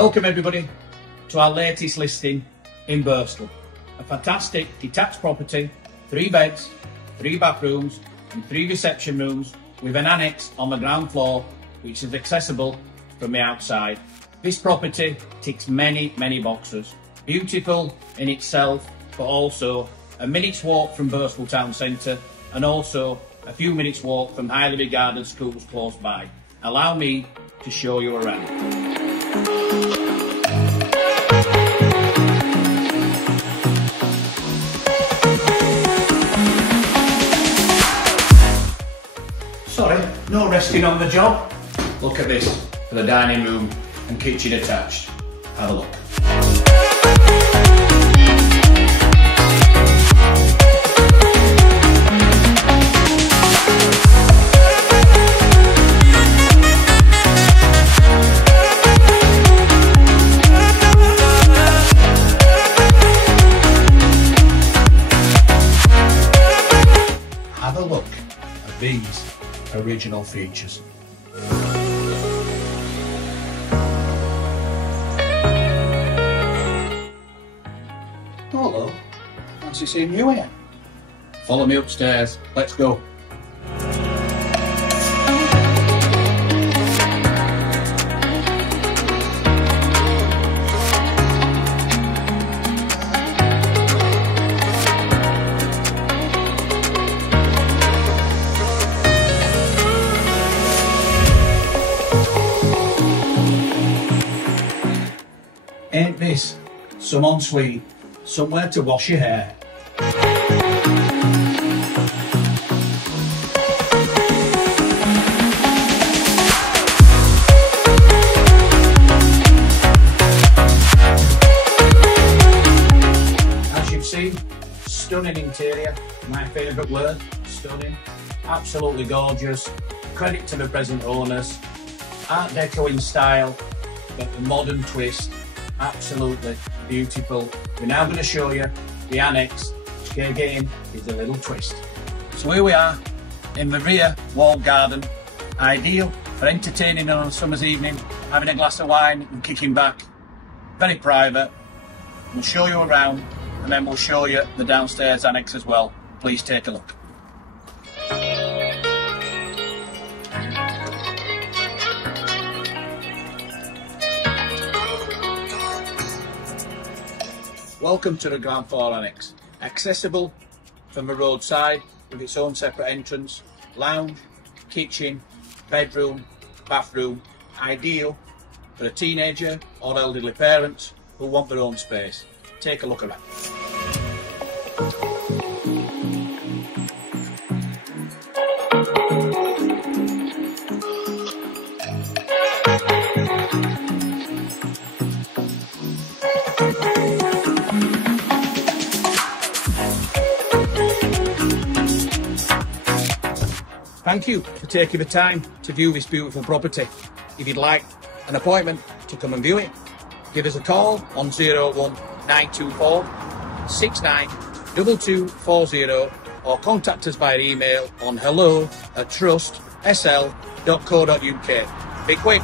Welcome everybody to our latest listing in Birstall. A fantastic detached property, 3 beds, 3 bathrooms and 3 reception rooms with an annex on the ground floor which is accessible from the outside. This property ticks many boxes. Beautiful in itself, but also a minute's walk from Birstall town centre and also a few minutes walk from highly regarded schools close by. Allow me to show you around. Sorry, no resting on the job. Look at this for the dining room and kitchen attached. Have a look. Have a look at these original features. Hello, fancy seeing you here. Follow me upstairs, let's go. Ain't this some ensuite, somewhere to wash your hair? As you've seen, stunning interior, my favourite word, stunning, absolutely gorgeous, credit to the present owners, Art Deco in style, but the modern twist. Absolutely beautiful. We're now going to show you the annex, which again is a little twist. So here we are in the rear walled garden, ideal for entertaining on a summer's evening, having a glass of wine and kicking back. Very private. We'll show you around and then we'll show you the downstairs annex as well. Please take a look. Welcome to the ground floor annex. Accessible from the roadside with its own separate entrance, lounge, kitchen, bedroom, bathroom. Ideal for a teenager or elderly parents who want their own space. Take a look around. Thank you for taking the time to view this beautiful property. If you'd like an appointment to come and view it, give us a call on 01924 692240 or contact us via email on hello@trustsl.co.uk. Be quick.